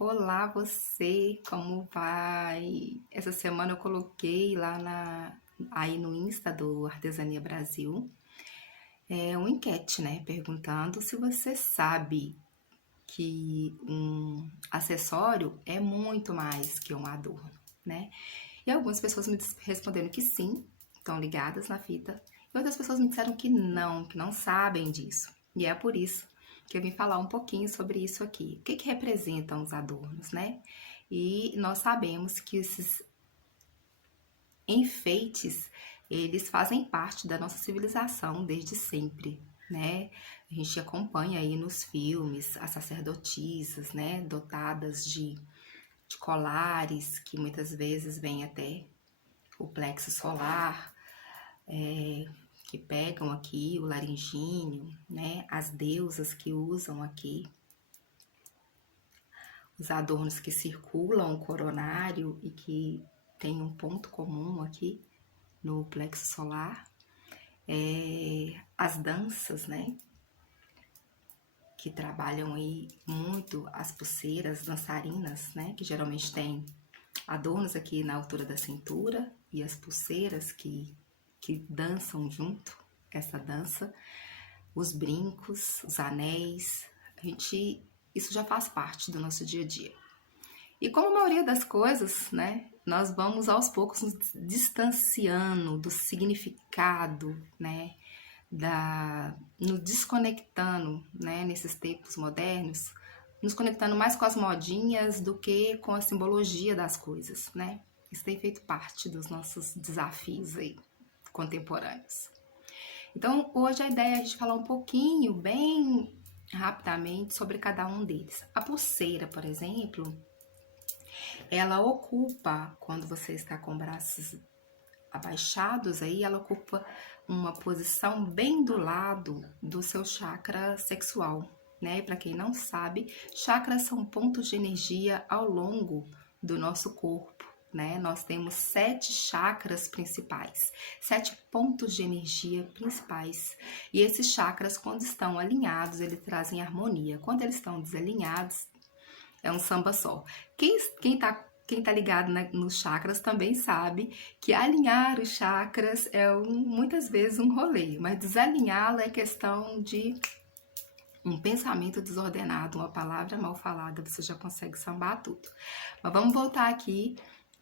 Olá, você, como vai? Essa semana eu coloquei aí no Insta do Artesania Brasil, uma enquete, né? Perguntando se você sabe que um acessório é muito mais que um adorno, né? E algumas pessoas me responderam que sim, estão ligadas na fita, e outras pessoas me disseram que não sabem disso. E é por isso que eu vim falar um pouquinho sobre isso aqui. O que representam os adornos, né? E nós sabemos que esses enfeites, eles fazem parte da nossa civilização desde sempre, né? A gente acompanha aí nos filmes as sacerdotisas, né, dotadas de colares que muitas vezes vêm até o plexo solar, que pegam aqui o laringíneo, né? As deusas que usam aqui os adornos que circulam o coronário e que tem um ponto comum aqui no plexo solar. As danças, né? Que trabalham aí muito as pulseiras dançarinas, né? Que geralmente tem adornos aqui na altura da cintura e as pulseiras que dançam junto essa dança, os brincos, os anéis, isso já faz parte do nosso dia a dia. E como a maioria das coisas, né, nós vamos aos poucos nos distanciando do significado, né, nos desconectando, né, nesses tempos modernos, nos conectando mais com as modinhas do que com a simbologia das coisas, né? Isso tem feito parte dos nossos desafios aí contemporâneos. Então, hoje a ideia é a gente falar um pouquinho, bem rapidamente, sobre cada um deles. A pulseira, por exemplo, ela ocupa, quando você está com braços abaixados aí, ela ocupa uma posição bem do lado do seu chakra sexual, né? Para quem não sabe, chakras são pontos de energia ao longo do nosso corpo, né? Nós temos 7 chakras principais, 7 pontos de energia principais. E esses chakras, quando estão alinhados, eles trazem harmonia. Quando eles estão desalinhados, é um samba só. Quem tá ligado nos chakras também sabe que alinhar os chakras muitas vezes um rolê, mas desalinhá-lo é questão de um pensamento desordenado, uma palavra mal falada, você já consegue sambar tudo. Mas vamos voltar aqui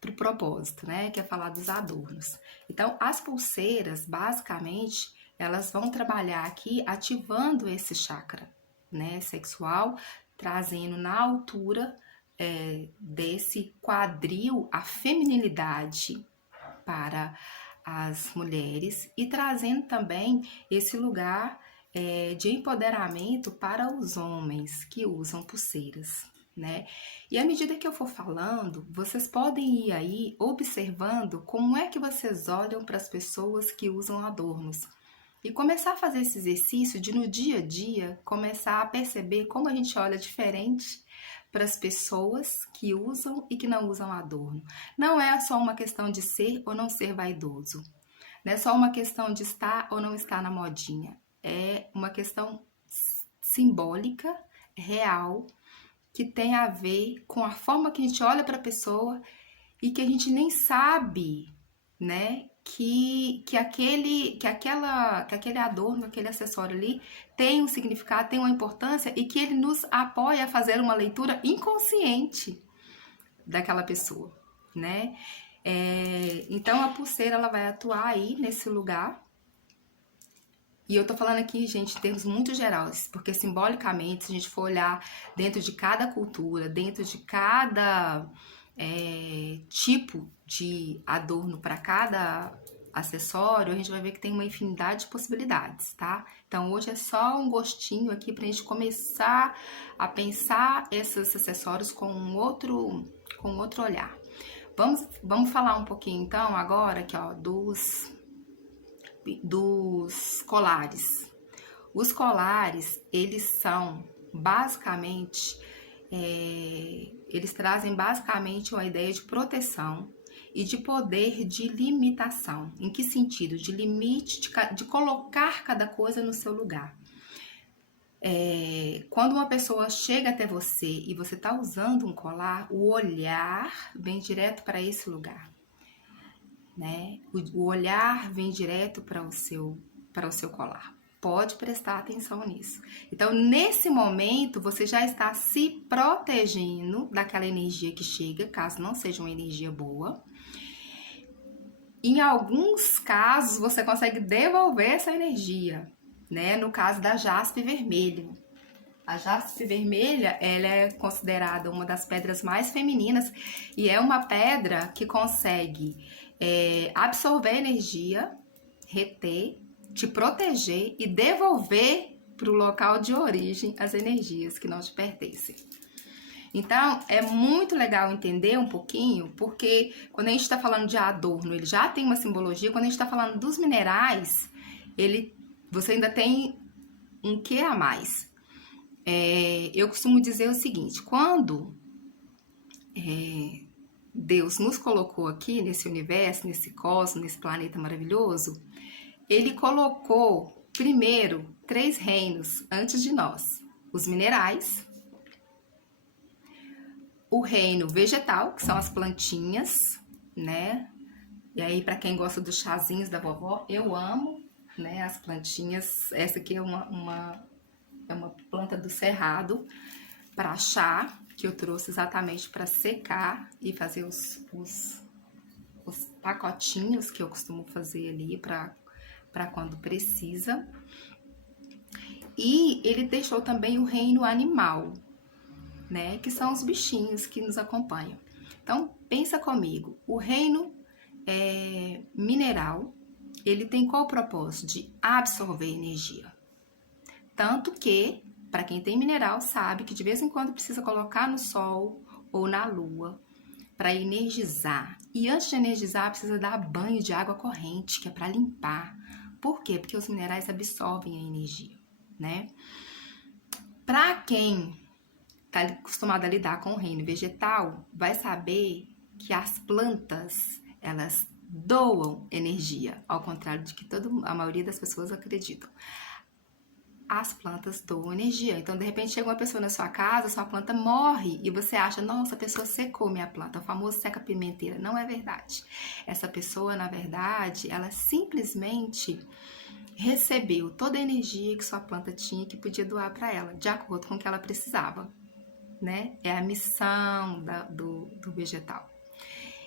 pro propósito, né? Que é falar dos adornos. Então, as pulseiras, basicamente, elas vão trabalhar aqui ativando esse chakra, né? Sexual, trazendo na altura desse quadril a feminilidade para as mulheres e trazendo também esse lugar de empoderamento para os homens que usam pulseiras, né? E à medida que eu for falando, vocês podem ir aí observando como é que vocês olham para as pessoas que usam adornos. E começar a fazer esse exercício de no dia a dia começar a perceber como a gente olha diferente para as pessoas que usam e que não usam adorno. Não é só uma questão de ser ou não ser vaidoso. Não é só uma questão de estar ou não estar na modinha. É uma questão simbólica, real, que tem a ver com a forma que a gente olha para a pessoa e que a gente nem sabe, né, que aquele adorno, aquele acessório ali tem um significado, tem uma importância e que ele nos apoia a fazer uma leitura inconsciente daquela pessoa, né? Então a pulseira ela vai atuar aí nesse lugar. E eu tô falando aqui, gente, em termos muito gerais, porque simbolicamente, se a gente for olhar dentro de cada cultura, dentro de cada tipo de adorno para cada acessório, a gente vai ver que tem uma infinidade de possibilidades, tá? Então hoje é só um gostinho aqui pra gente começar a pensar esses acessórios com outro olhar. Vamos falar um pouquinho então agora aqui, ó, dos colares. Os colares, eles são basicamente, eles trazem basicamente uma ideia de proteção e de poder de limitação. Em que sentido? De limite, de colocar cada coisa no seu lugar. Quando uma pessoa chega até você e você está usando um colar, o olhar vem direto para esse lugar, né? O olhar vem direto para o seu colar. Pode prestar atenção nisso. Então, nesse momento, você já está se protegendo daquela energia que chega, caso não seja uma energia boa. Em alguns casos, você consegue devolver essa energia, né? No caso da jaspe vermelho. A jaspe vermelha, ela é considerada uma das pedras mais femininas e é uma pedra que consegue absorver energia, reter, te proteger e devolver para o local de origem as energias que não te pertencem. Então, é muito legal entender um pouquinho, porque quando a gente está falando de adorno, ele já tem uma simbologia. Quando a gente está falando dos minerais, você ainda tem um quê a mais. Eu costumo dizer o seguinte, quando Deus nos colocou aqui nesse universo, nesse cosmos, nesse planeta maravilhoso, Ele colocou primeiro 3 reinos antes de nós. Os minerais, o reino vegetal, que são as plantinhas, né? E aí, para quem gosta dos chazinhos da vovó, eu amo, né? As plantinhas. Essa aqui é uma planta do cerrado para chá, que eu trouxe exatamente para secar e fazer os pacotinhos que eu costumo fazer ali para quando precisa. E ele deixou também o reino animal, né? Que são os bichinhos que nos acompanham. Então, pensa comigo, o reino mineral, ele tem qual propósito? De absorver energia. Tanto que, para quem tem mineral, sabe que de vez em quando precisa colocar no sol ou na lua para energizar. E antes de energizar, precisa dar banho de água corrente, que é para limpar. Por quê? Porque os minerais absorvem a energia, né? Para quem está acostumado a lidar com o reino vegetal, vai saber que as plantas, elas doam energia, ao contrário de que a maioria das pessoas acreditam. As plantas doam energia. Então, de repente, chega uma pessoa na sua casa, sua planta morre e você acha, nossa, a pessoa secou minha planta, o famoso seca-pimenteira. Não é verdade. Essa pessoa, na verdade, ela simplesmente recebeu toda a energia que sua planta tinha que podia doar para ela, de acordo com o que ela precisava, né? É a missão do vegetal.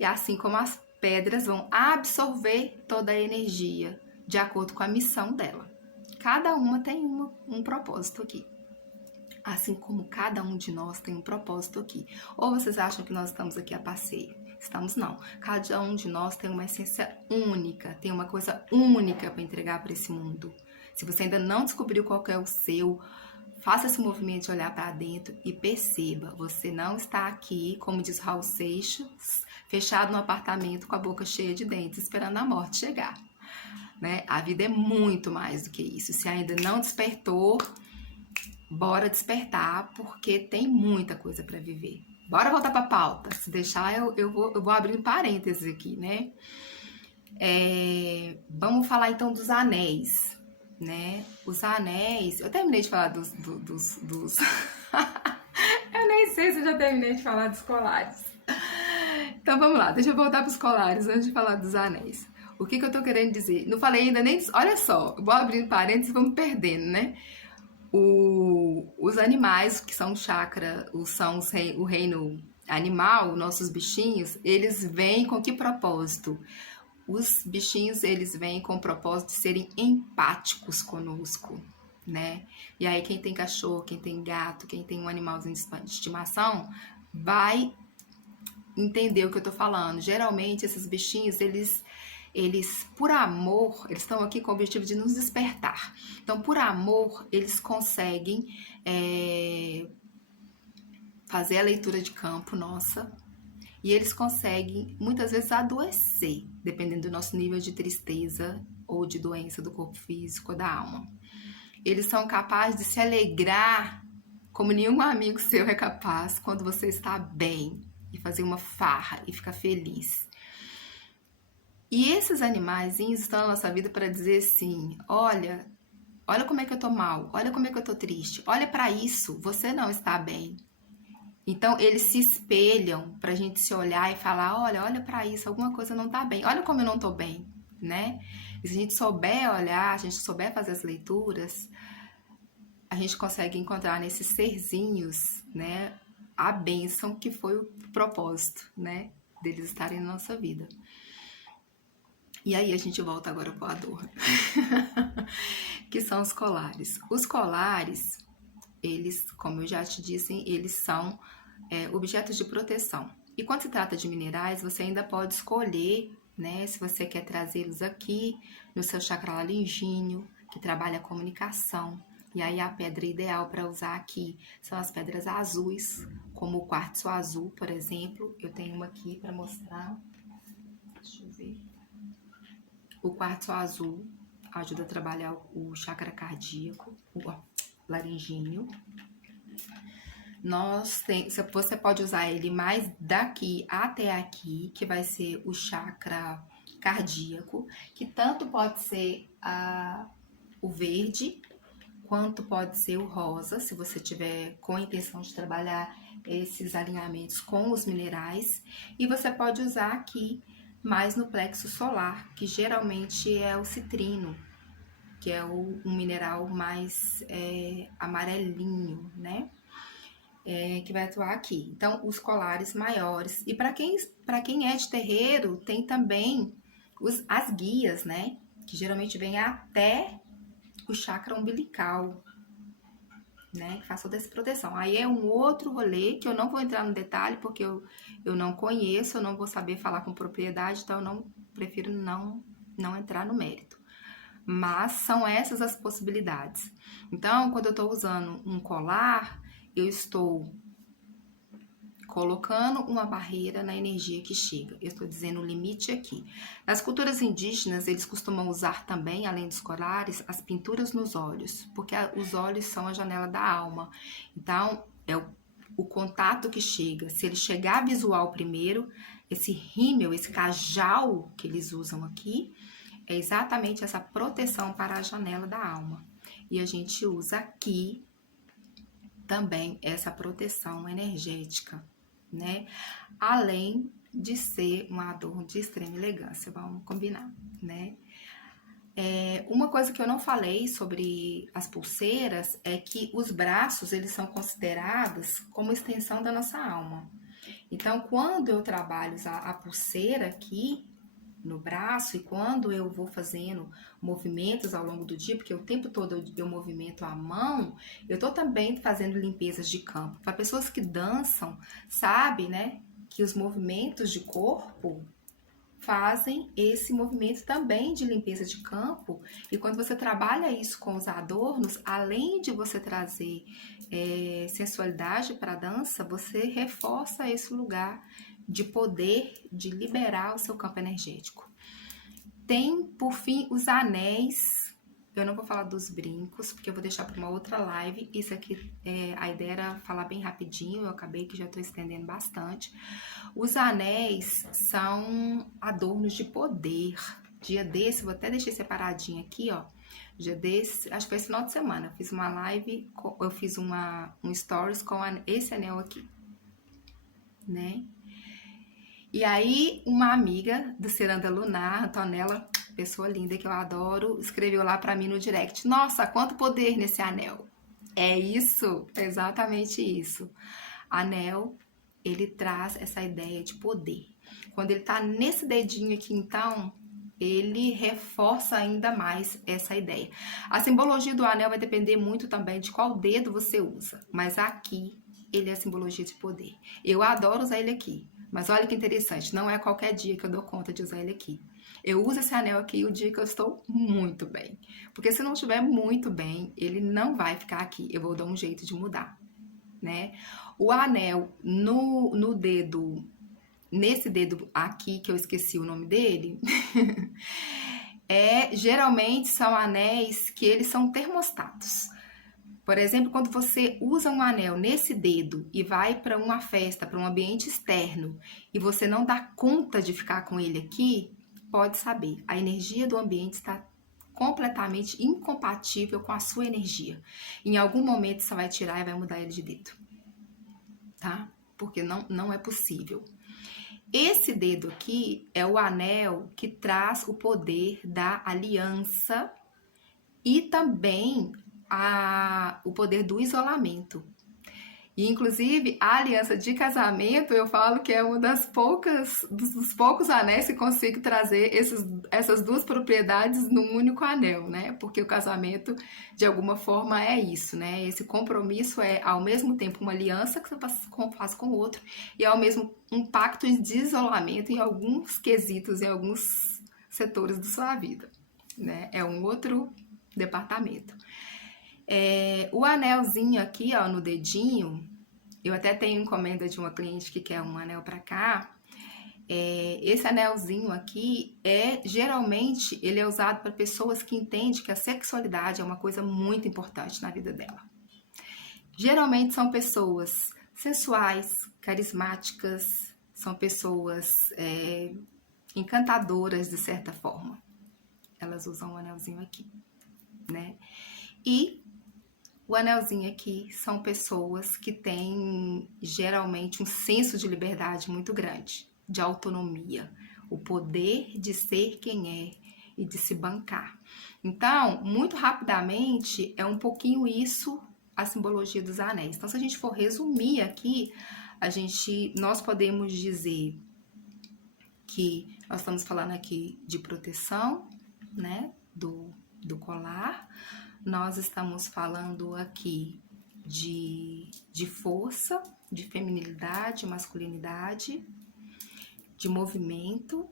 E assim como as pedras vão absorver toda a energia de acordo com a missão dela. Cada uma tem um propósito aqui. Assim como cada um de nós tem um propósito aqui. Ou vocês acham que nós estamos aqui a passeio? Estamos não. Cada um de nós tem uma essência única, tem uma coisa única para entregar para esse mundo. Se você ainda não descobriu qual é o seu, faça esse movimento de olhar para dentro e perceba, você não está aqui, como diz Raul Seixas, fechado no apartamento com a boca cheia de dentes, esperando a morte chegar. Né? A vida é muito mais do que isso. Se ainda não despertou, bora despertar, porque tem muita coisa para viver. Bora voltar para a pauta. Se deixar, eu vou abrir um parênteses aqui, né? Vamos falar então dos anéis, né? Os anéis... Eu terminei de falar dos... Eu nem sei se eu já terminei de falar dos colares. Então vamos lá, deixa eu voltar para os colares antes de falar dos anéis. O que eu tô querendo dizer? Não falei ainda nem... Olha só, vou abrindo parênteses e vamos perdendo, né? Os animais, que são chakra, o reino animal, nossos bichinhos, eles vêm com que propósito? Os bichinhos, eles vêm com o propósito de serem empáticos conosco, né? E aí quem tem cachorro, quem tem gato, quem tem um animalzinho de estimação, vai entender o que eu tô falando. Geralmente, esses bichinhos, eles por amor, eles estão aqui com o objetivo de nos despertar. Então, por amor, eles conseguem fazer a leitura de campo nossa e eles conseguem, muitas vezes, adoecer, dependendo do nosso nível de tristeza ou de doença do corpo físico ou da alma. Eles são capazes de se alegrar como nenhum amigo seu é capaz quando você está bem e fazer uma farra e ficar feliz. E esses animaizinhos estão na nossa vida para dizer assim, olha, Olha como é que eu tô mal, olha como é que eu tô triste, olha pra isso, você não está bem. Então, eles se espelham pra gente se olhar e falar, olha pra isso, alguma coisa não tá bem, olha como eu não tô bem, né? E se a gente souber olhar, a gente souber fazer as leituras, a gente consegue encontrar nesses serzinhos, né, a bênção que foi o propósito, né, deles estarem na nossa vida. E aí a gente volta agora para o Adorno, que são os colares. Os colares, eles, como eu já te disse, eles são objetos de proteção. E quando se trata de minerais, você ainda pode escolher, né, se você quer trazê-los aqui no seu chakra laringíneo, que trabalha a comunicação. E aí a pedra ideal para usar aqui são as pedras azuis, como o quartzo azul, por exemplo. Eu tenho uma aqui para mostrar. Deixa eu ver. O quartzo azul ajuda a trabalhar o chakra cardíaco, o laringíneo. Você pode usar ele mais daqui até aqui, que vai ser o chakra cardíaco, que tanto pode ser o verde, quanto pode ser o rosa, se você tiver com a intenção de trabalhar esses alinhamentos com os minerais. E você pode usar aqui mais no plexo solar, que geralmente é o citrino, que é um mineral mais amarelinho, né? Que vai atuar aqui. Então, os colares maiores. E para quem é de terreiro, tem também as guias, né? Que geralmente vem até o chakra umbilical, né? Que faz toda essa proteção. Aí é um outro rolê que eu não vou entrar no detalhe, porque eu não conheço, eu não vou saber falar com propriedade, então eu prefiro não entrar no mérito. Mas são essas as possibilidades. Então, quando eu estou usando um colar, eu estou colocando uma barreira na energia que chega. Eu estou dizendo o limite aqui. Nas culturas indígenas, eles costumam usar também, além dos colares, as pinturas nos olhos, porque os olhos são a janela da alma. Então, é o contato que chega. Se ele chegar visual primeiro, esse rímel, esse cajal que eles usam aqui, é exatamente essa proteção para a janela da alma. E a gente usa aqui também essa proteção energética, né? Além de ser um adorno de extrema elegância, vamos combinar, né? Uma coisa que eu não falei sobre as pulseiras é que os braços, eles são considerados como extensão da nossa alma. Então, quando eu trabalho a pulseira aqui no braço e quando eu vou fazendo movimentos ao longo do dia, porque o tempo todo eu movimento a mão, eu tô também fazendo limpezas de campo. Para pessoas que dançam, sabe, né, que os movimentos de corpo fazem esse movimento também de limpeza de campo. E quando você trabalha isso com os adornos, além de você trazer sensualidade para a dança, você reforça esse lugar de poder, de liberar o seu campo energético. Tem, por fim, os anéis. Eu não vou falar dos brincos, porque eu vou deixar para uma outra live. Isso aqui, a ideia era falar bem rapidinho, eu acabei que já estou estendendo bastante. Os anéis são adornos de poder. Dia desse, vou até deixar separadinho aqui, ó. Dia desse, acho que foi esse final de semana, eu fiz uma live, eu fiz um stories com esse anel aqui, né? E aí, uma amiga do Ciranda Lunar, Antonella, pessoa linda que eu adoro, escreveu lá pra mim no direct: nossa, quanto poder nesse anel. É isso, exatamente isso. Anel, ele traz essa ideia de poder. Quando ele tá nesse dedinho aqui, então, ele reforça ainda mais essa ideia. A simbologia do anel vai depender muito também de qual dedo você usa, mas aqui ele é a simbologia de poder. Eu adoro usar ele aqui. Mas olha que interessante, não é qualquer dia que eu dou conta de usar ele aqui. Eu uso esse anel aqui o dia que eu estou muito bem. Porque se não estiver muito bem, ele não vai ficar aqui. Eu vou dar um jeito de mudar, né? O anel no dedo, nesse dedo aqui, que eu esqueci o nome dele, geralmente são anéis que eles são termostatos. Por exemplo, quando você usa um anel nesse dedo e vai para uma festa, para um ambiente externo, e você não dá conta de ficar com ele aqui, pode saber, a energia do ambiente está completamente incompatível com a sua energia. Em algum momento você vai tirar e vai mudar ele de dedo, tá? Porque não é possível. Esse dedo aqui é o anel que traz o poder da aliança e também o poder do isolamento. E, inclusive, a aliança de casamento, eu falo que é uma dos poucos anéis que consigo trazer essas duas propriedades num único anel, né? Porque o casamento, de alguma forma, é isso, né? Esse compromisso é, ao mesmo tempo, uma aliança que você faz com o outro e, ao mesmo um pacto de isolamento em alguns quesitos, em alguns setores da sua vida, né? É um outro departamento. O anelzinho aqui, ó, no dedinho, eu até tenho encomenda de uma cliente que quer um anel para cá. Esse anelzinho aqui, geralmente, ele é usado para pessoas que entendem que a sexualidade é uma coisa muito importante na vida dela. Geralmente são pessoas sensuais, carismáticas, são pessoas encantadoras de certa forma. Elas usam o anelzinho aqui, né? E o anelzinho aqui são pessoas que têm geralmente um senso de liberdade muito grande, de autonomia, o poder de ser quem é e de se bancar. Então, muito rapidamente, é um pouquinho isso a simbologia dos anéis. Então, se a gente for resumir aqui, nós podemos dizer que nós estamos falando aqui de proteção, né, do colar. Nós estamos falando aqui de força, de feminilidade, masculinidade, de movimento,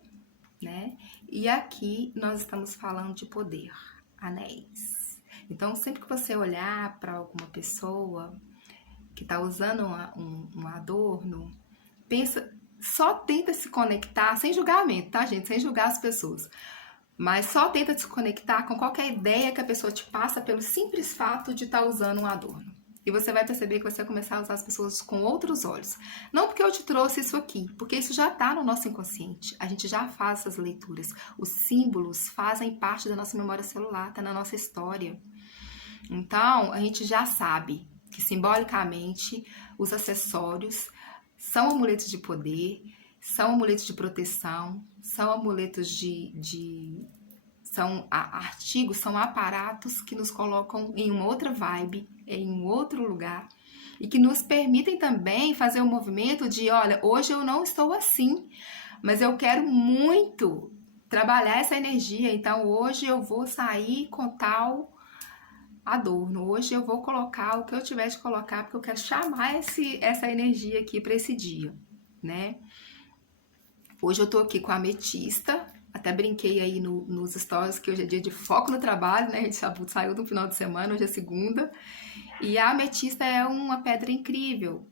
né? E aqui nós estamos falando de poder, anéis. Então, sempre que você olhar para alguma pessoa que está usando um adorno, só tenta se conectar, sem julgamento, tá, gente? Sem julgar as pessoas. Mas só tenta se conectar com qualquer ideia que a pessoa te passa pelo simples fato de estar usando um adorno. E você vai perceber que você vai começar a usar as pessoas com outros olhos. Não porque eu te trouxe isso aqui, porque isso já está no nosso inconsciente. A gente já faz essas leituras. Os símbolos fazem parte da nossa memória celular, está na nossa história. Então, a gente já sabe que simbolicamente os acessórios são amuletos de poder, são amuletos de proteção, são amuletos são artigos, são aparatos que nos colocam em uma outra vibe, em um outro lugar, e que nos permitem também fazer um movimento de, olha, hoje eu não estou assim, mas eu quero muito trabalhar essa energia, então hoje eu vou sair com tal adorno, hoje eu vou colocar o que eu tiver de colocar, porque eu quero chamar essa energia aqui para esse dia, né? Hoje eu tô aqui com a ametista, até brinquei aí nos stories que hoje é dia de foco no trabalho, né? A gente saiu do final de semana, hoje é segunda. E a ametista é uma pedra incrível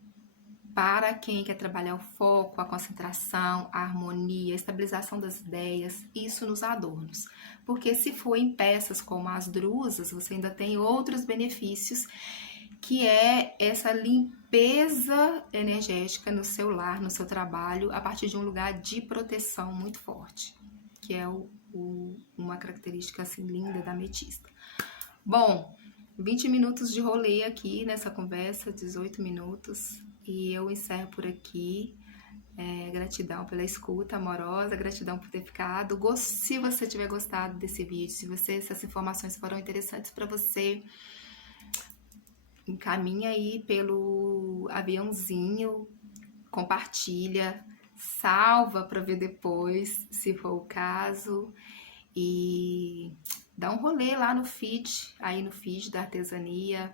para quem quer trabalhar o foco, a concentração, a harmonia, a estabilização das ideias, isso nos adornos. Porque se for em peças como as drusas, você ainda tem outros benefícios, que é essa limpeza energética no seu lar, no seu trabalho, a partir de um lugar de proteção muito forte, que é uma característica assim linda da ametista. Bom, 20 minutos de rolê aqui nessa conversa, 18 minutos, e eu encerro por aqui. Gratidão pela escuta amorosa, gratidão por ter ficado. Se você tiver gostado desse vídeo, se essas informações foram interessantes para você, encaminha aí pelo aviãozinho, compartilha, salva para ver depois, se for o caso, e dá um rolê lá no feed, aí no feed da artesania,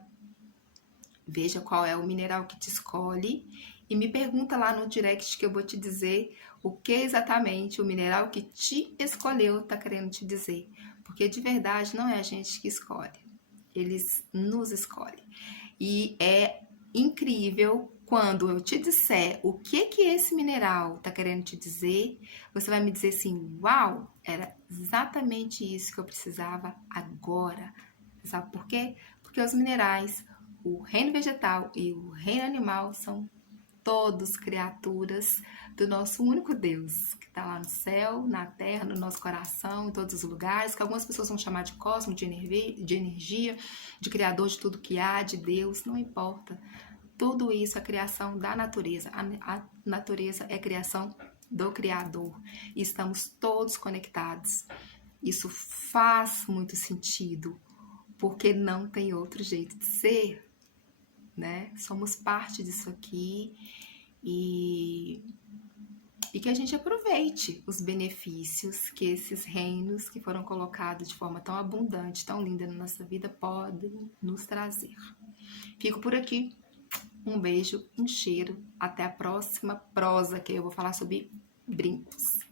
veja qual é o mineral que te escolhe e me pergunta lá no direct que eu vou te dizer o que exatamente o mineral que te escolheu tá querendo te dizer, porque de verdade não é a gente que escolhe, eles nos escolhem. E é incrível quando eu te disser o que esse mineral tá querendo te dizer, você vai me dizer assim, uau, era exatamente isso que eu precisava agora. Sabe por quê? Porque os minerais, o reino vegetal e o reino animal são todos criaturas do nosso único Deus, que está lá no céu, na terra, no nosso coração, em todos os lugares, que algumas pessoas vão chamar de cosmos, de energia, de criador de tudo que há, de Deus, não importa. Tudo isso é criação da natureza. A natureza é criação do Criador. E estamos todos conectados. Isso faz muito sentido, porque não tem outro jeito de ser, né? Somos parte disso aqui e que a gente aproveite os benefícios que esses reinos que foram colocados de forma tão abundante, tão linda na nossa vida, podem nos trazer. Fico por aqui. Um beijo, um cheiro. Até a próxima prosa, que eu vou falar sobre brincos.